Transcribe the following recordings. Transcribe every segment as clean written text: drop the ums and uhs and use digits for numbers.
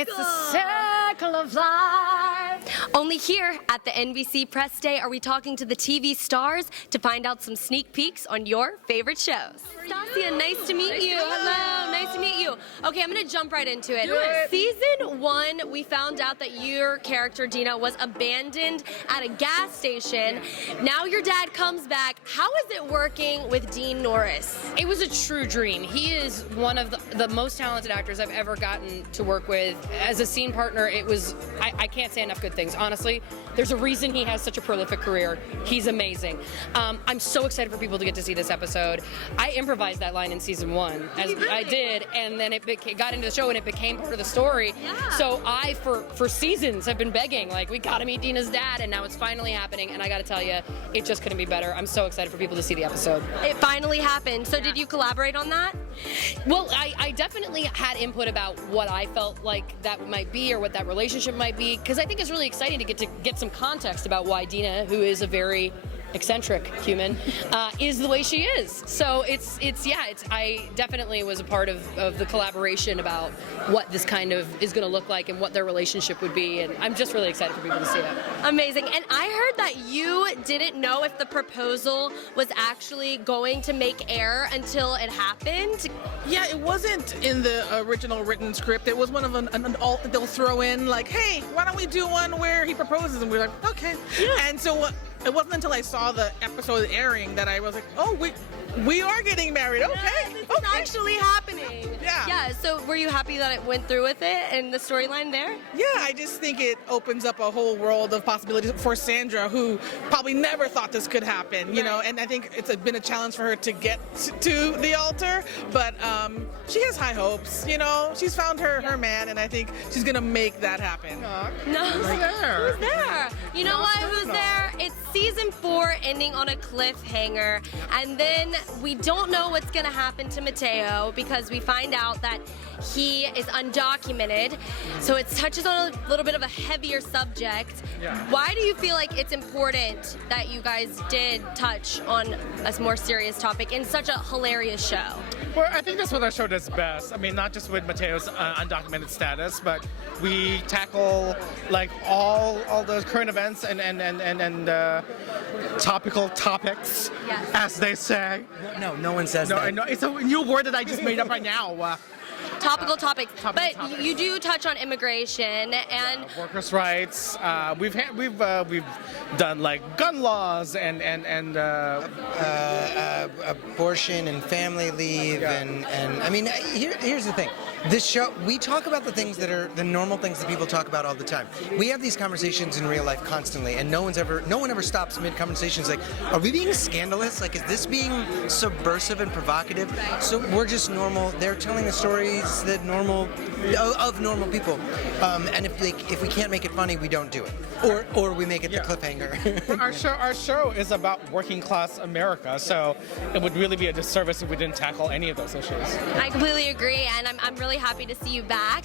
It's the circle of life. Only here at the NBC Press Day are we talking to the TV stars to find out some sneak peeks on your favorite shows. Stasia, nice to meet you. Hello, nice to meet you. Okay, I'm gonna jump right into it. Season 1, we found out that your character, Dina, was abandoned at a gas station. Now your dad comes back. How is it working with Dean Norris? It was a true dream. He is one of the most talented actors I've ever gotten to work with. As a scene partner, it was, I can't say enough good things. Honestly, there's a reason he has such a prolific career. He's amazing. I'm so excited for people to get to see this episode. I improvised that line in season 1, as I did, and then it got into the show and it became part of the story. Yeah. So I, for seasons, have been begging, like, we gotta meet Dina's dad, and now it's finally happening, and I gotta tell you, it just couldn't be better. I'm so excited for people to see the episode. It finally happened. So did you collaborate on that? Well, I definitely had input about what I felt like that might be or what that relationship might be, because I think it's really exciting to get some context about why Dina, who is a very eccentric human, is the way she is. So I definitely was a part of the collaboration about what this kind of is going to look like and what their relationship would be, and I'm just really excited for people to see it. Amazing. And I heard that you didn't know if the proposal was actually going to make air until it happened. Yeah, it wasn't in the original written script. It was one of an alt that they'll throw in, like, hey, why don't we do one where he proposes? And we're like, okay. Yeah. And so it wasn't until I saw the episode airing that I was like, oh, we are getting married. Okay. Yes, it's actually happening. Yeah. Yeah. So were you happy that it went through with it and the storyline there? Yeah, I just think it opens up a whole world of possibilities for Sandra, who probably never thought this could happen, you know, and I think it's been a challenge for her to get to the altar, but she has high hopes, you know. She's found her man, and I think she's going to make that happen. No. Who's there? Who's there? You know what? Who's there? It's season 4 ending on a cliffhanger, and then we don't know what's going to happen to Mateo because we find out that he is undocumented, so it touches on a little bit of a heavier subject. Yeah. Why do you feel like it's important that you guys did touch on a more serious topic in such a hilarious show? Well, I think that's what our show does best. I mean, not just with Mateo's undocumented status, but we tackle like all those current events and topical topics, Yes. as they say. No one says No, that. I know it's a new word that I just made up right now. Topical topics. But topics. you do touch on immigration and Workers' rights. We've done like gun laws and Abortion and family leave Yeah. and I mean, here's the thing. This show, we talk about the things that are the normal things that people talk about all the time. We have these conversations in real life constantly, and no one ever stops mid-conversations like, are we being scandalous? Like, is this being subversive and provocative? So we're just normal. They're telling the stories that of normal people. And if we can't make it funny, we don't do it. Or we make it the cliffhanger. our show is about working class America, so it would really be a disservice if we didn't tackle any of those issues. I completely agree, and I'm really happy to see you back.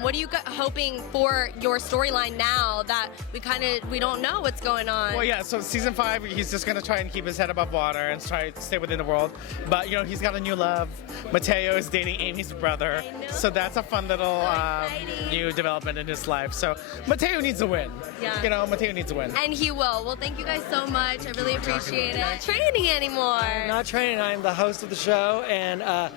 What are you hoping for your storyline now that we don't know what's going on? Well, yeah, so season 5, he's just going to try and keep his head above water and try to stay within the world. But, you know, he's got a new love. Mateo is dating Amy's brother. So that's a fun little new development in his life. So Mateo needs a win. Yeah. You know, Mateo needs a win. And he will. Well, thank you guys so much. I really appreciate it. Not training anymore. Not training. I'm the host of the show, and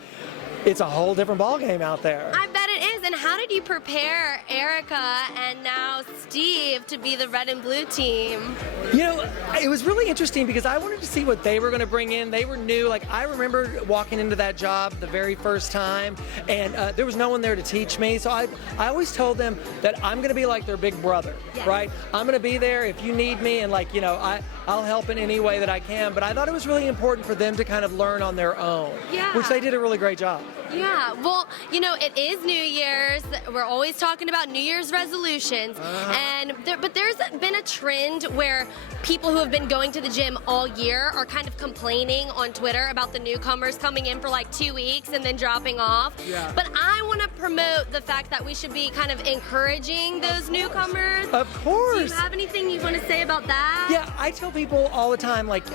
it's a whole different ballgame out there. I bet it is. And how did you prepare Erica and now Steve to be the red and blue team? You know, it was really interesting because I wanted to see what they were going to bring in. They were new. Like, I remember walking into that job the very first time, and there was no one there to teach me. So I always told them that I'm going to be like their big brother, right? I'm going to be there if you need me, and like, you know, I'll help in any way that I can. But I thought it was really important for them to kind of learn on their own, which they did a really great job. Yeah, well, you know, it is New Year's. We're always talking about New Year's resolutions, but there's been a trend where people who have been going to the gym all year are kind of complaining on Twitter about the newcomers coming in for like 2 weeks and then dropping off. Yeah. But I want to promote the fact that we should be kind of encouraging those newcomers. Of course. Do you have anything you want to say about that? Yeah, I tell people all the time, like,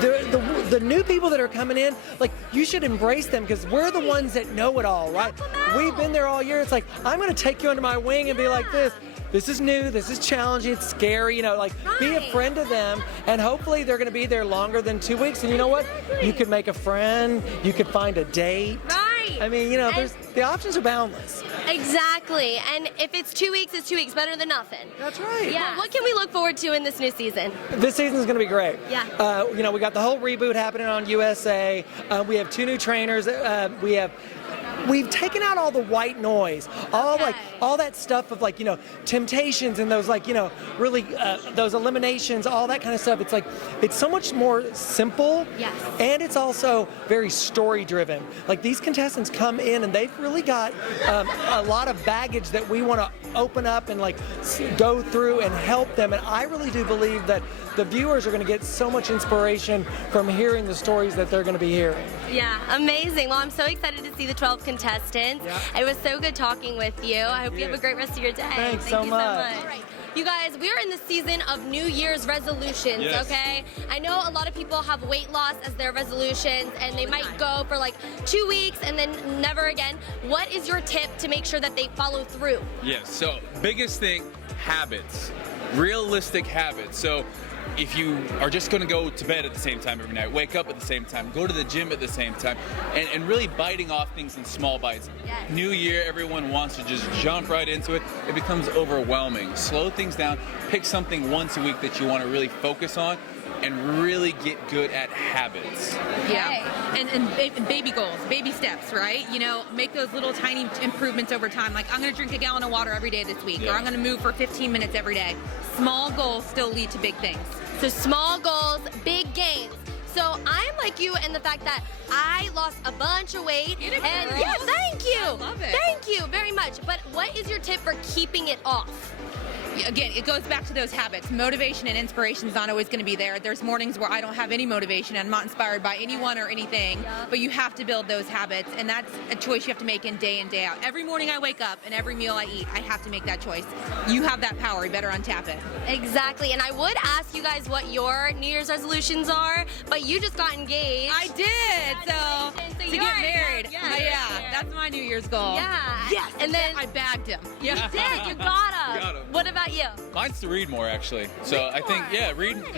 the new people that are coming in, like, you should embrace them because we're the ones ones that know it all, right? We've been there all year. It's like, I'm going to take you under my wing and be like this. This is new, this is challenging, it's scary, be a friend to them, and hopefully they're gonna be there longer than 2 weeks, and you know what? You could make a friend, you could find a date. Right. I mean, the options are boundless. Exactly, and if it's 2 weeks, it's 2 weeks, better than nothing. That's right. Yeah. What can we look forward to in this new season? This season's gonna be great. Yeah. We got the whole reboot happening on USA. We have 2 new trainers. We've taken out all the white noise, all that stuff of temptations and those really those eliminations, all that kind of stuff. It's so much more simple, Yes. and it's also very story driven. These contestants come in and they've really got a lot of baggage that we want to open up and go through and help them. And I really do believe that the viewers are going to get so much inspiration from hearing the stories that they're going to be hearing. Yeah, amazing. Well, I'm so excited to see the 12 contestants. Yeah. It was so good talking with you. I hope you have a great rest of your day. Thanks Thank so you much. So much. You guys, we are in the season of New Year's resolutions, okay? I know a lot of people have weight loss as their resolutions, and they might go for 2 weeks and then never again. What is your tip to make sure that they follow through? Yes, so biggest thing, habits. Realistic habits. So if you are just going to go to bed at the same time every night, wake up at the same time, go to the gym at the same time, and really biting off things in small bites. Yes. New year, everyone wants to just jump right into it. It becomes overwhelming. Slow things down. Pick something once a week that you want to really focus on and really get good at habits. Yeah, and baby goals, baby steps, right? Make those little tiny improvements over time. I'm going to drink a gallon of water every day this week, or I'm going to move for 15 minutes every day. Small goals still lead to big things. So small goals, big gains. So I'm like you in the fact that I lost a bunch of weight. You did, and girl. yeah, thank you. I love it. Thank you very much. But what is your tip for keeping it off? Again, it goes back to those habits. Motivation and inspiration is not always going to be there. There's mornings where I don't have any motivation. I'm not inspired by anyone or anything, but you have to build those habits, and that's a choice you have to make in day out. Every morning I wake up and every meal I eat, I have to make that choice. You have that power. You better untap it. Exactly, and I would ask you guys what your New Year's resolutions are, but you just got engaged. I did, so So to you get already married. have- Yeah, that's my New Year's goal. Yeah. Yes, And then I bagged him. you did, you got him. Got him. What about you? Mine's to read more, actually. So I think,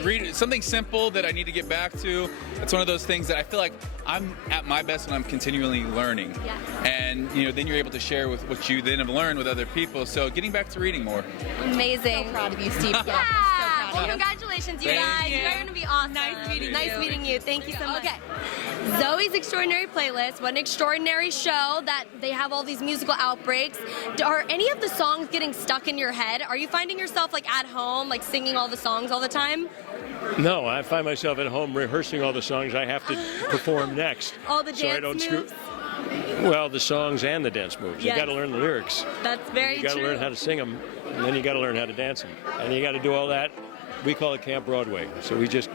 read something simple that I need to get back to. It's one of those things that I feel like I'm at my best when I'm continually learning. Yes. And then you're able to share with what you then have learned with other people. So getting back to reading more. Amazing. So proud of you, Steve. Yeah. So proud Well, of you. congratulations, you Thank guys. you. You are going to be awesome. Nice meeting Nice you. meeting you. Thank you so much. Okay. Zoey's Extraordinary Playlist. What an extraordinary show that they have all these musical outbreaks. Are any of the songs getting stuck in your head? Are you finding yourself at home, singing all the songs all the time? No, I find myself at home rehearsing all the songs I have to perform next. All the so I dance don't moves? Well, the songs and the dance moves. Yes. You got to learn the lyrics. That's very You got to true. learn how to sing them, and then you got to learn how to dance them, and you got to do all that. We call it Camp Broadway. So we just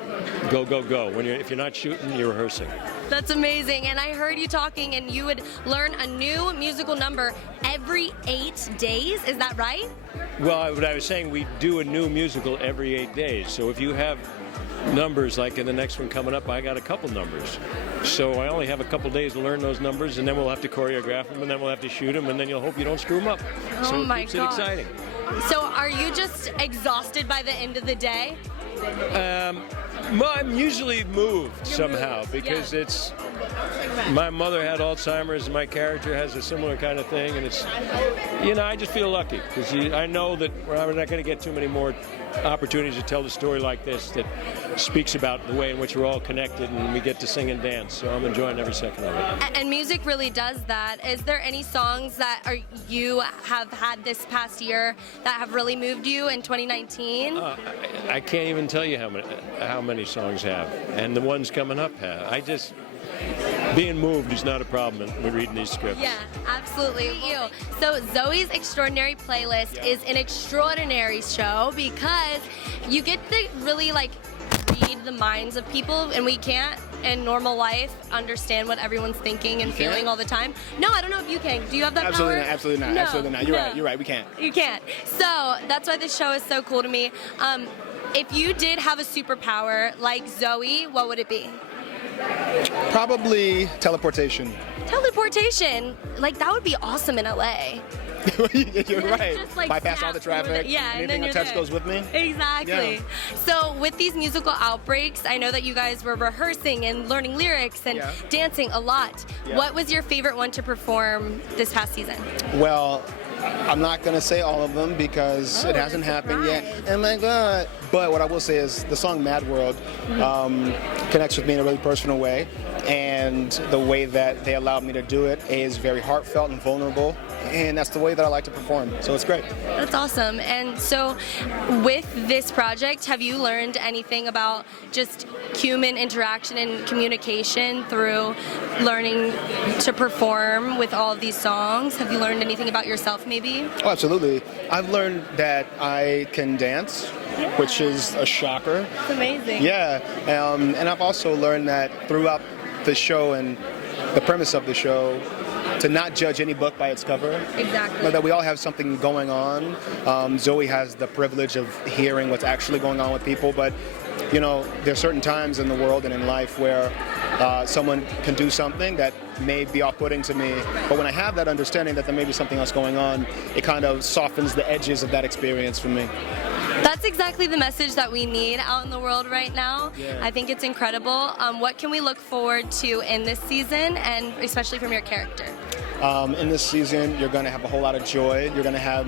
go, go, go. If you're not shooting, you're rehearsing. That's amazing. And I heard you talking, and you would learn a new musical number every 8 days. Is that right? Well, what I was saying, we do a new musical every 8 days. So if you have numbers, like in the next one coming up, I got a couple numbers. So I only have a couple days to learn those numbers, and then we'll have to choreograph them, and then we'll have to shoot them, and then you'll hope you don't screw them up. So Oh it my keeps God. it exciting. So are you just exhausted by the end of the day? Well, I'm usually moved somehow because it's my mother had Alzheimer's and my character has a similar kind of thing, and it's I just feel lucky because I know that we're not going to get too many more opportunities to tell the story like this that speaks about the way in which we're all connected and we get to sing and dance. So I'm enjoying every second of it. And music really does that. Is there any songs that you have had this past year that have really moved you in 2019? I can't even tell you how many songs have, and the ones coming up have. Being moved is not a problem with reading these scripts. Yeah, absolutely. So Zoey's Extraordinary Playlist is an extraordinary show because you get to really read the minds of people, and we can't in normal life understand what everyone's thinking and feeling all the time. No, I don't know if you can. Do you have that Absolutely power? not. Absolutely not. No, Absolutely not. You're right. We can't. You can't. So that's why this show is so cool to me. If you did have a superpower like Zoey, what would it be? Probably teleportation. Teleportation, like that would be awesome in LA. You're right. Just, like, Bypass all snap the traffic. Yeah, and Anything then I you're touch there. goes with me. Exactly. Yeah. So with these musical outbreaks, I know that you guys were rehearsing and learning lyrics and Yeah. dancing a lot. Yeah. What was your favorite one to perform this past season? Well, I'm not going to say all of them because it hasn't happened yet. Oh my God. But what I will say is the song Mad World connects with me in a really personal way. And the way that they allowed me to do it is very heartfelt and vulnerable. And that's the way that I like to perform. So it's great. That's awesome. And so with this project, have you learned anything about just human interaction and communication through learning to perform with all of these songs? Have you learned anything about yourself maybe? Oh, absolutely. I've learned that I can dance, which is a shocker. It's amazing. Yeah. And I've also learned that throughout the show and the premise of the show, to not judge any book by its cover. Exactly. That we all have something going on. Zoey has the privilege of hearing what's actually going on with people, but you know, there's certain times in the world and in life where someone can do something that may be off-putting to me, but when I have that understanding that there may be something else going on, it kind of softens the edges of that experience for me. That's exactly the message that we need out in the world right now. Yeah. I think it's incredible. What can we look forward to in this season, and especially from your character? In this season, you're going to have a whole lot of joy. You're going to have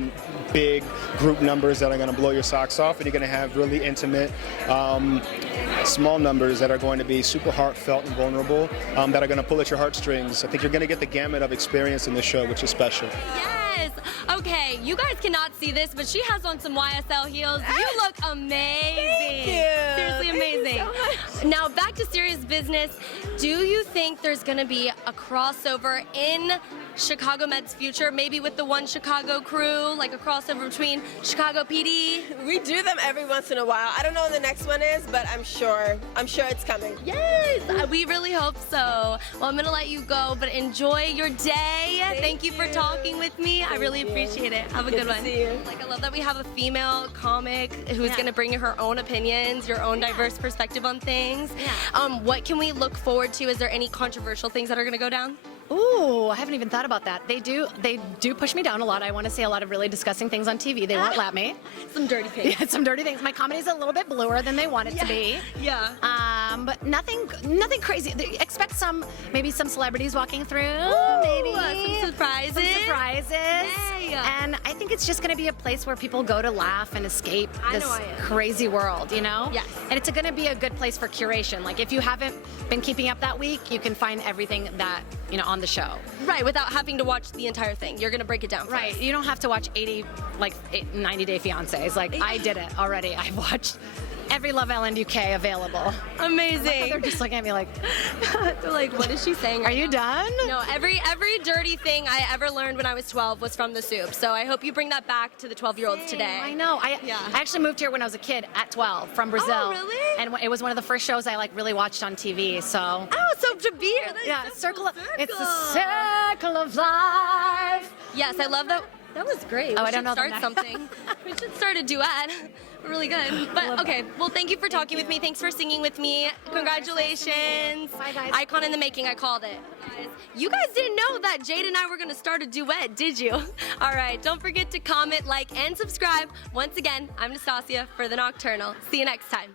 big group numbers that are going to blow your socks off, and you're going to have really intimate, small numbers that are going to be super heartfelt and vulnerable, that are going to pull at your heartstrings. I think you're going to get the gamut of experience in the show, which is special. Yes. Okay, you guys cannot see this, but she has on some YSL heels. You look amazing. Thank you. Seriously amazing. Thank you so much. Now back to serious business. Do you think there's going to be a crossover in Chicago Med's future, maybe with the One Chicago crew, like a crossover between Chicago PD? We do them every once in a while. I don't know when the next one is, but I'm sure it's coming. Yes, we really hope so. Well, I'm gonna let you go, but enjoy your day. Thank you for talking with me. I really appreciate it. Have a good to one. see you. Like, I love that we have a female comic who's gonna bring her own opinions, your own diverse perspective on things. What can we look forward to? Is there any controversial things that are gonna go down? Ooh, I haven't even thought about that. They do push me down a lot. I want to say a lot of really disgusting things on TV. They won't let me. Some dirty things. Yeah, some dirty things. My comedy's a little bit bluer than they want it to be. Yeah. But nothing crazy. Expect maybe some celebrities walking through. Maybe some surprises. Some surprises. Yay. And I think it's just going to be a place where people go to laugh and escape this I am. crazy world, you know? Yes. And it's going to be a good place for curation. Like if you haven't been keeping up that week, you can find everything that, you know, on the show. Right, without having to watch the entire thing. You're gonna break it down for us. Right. You don't have to watch 90 Day Fiancés. Like I did it already. I've watched every Love Island UK available. Amazing. They're just looking at me like, they're like, what is she saying? are you done? No, every dirty thing I ever learned when I was 12 was from the soup. So I hope you bring that back to the 12-year-olds today. I know. I actually moved here when I was a kid at 12 from Brazil. Oh, really? And it was one of the first shows I like really watched on TV. So Oh, so to be here. yeah, it's the circle of life. Yes, I love that. That was great. Oh, We I don't should know the start next- something. We should start a duet. We're really good. But okay, well, thank you for talking with me. Thanks for singing with me. Congratulations. Bye, guys. Icon in the making, I called it. Guys, you guys didn't know that Jade and I were going to start a duet, did you? All right, don't forget to comment, like, and subscribe. Once again, I'm Nastasia for The Nocturnal. See you next time.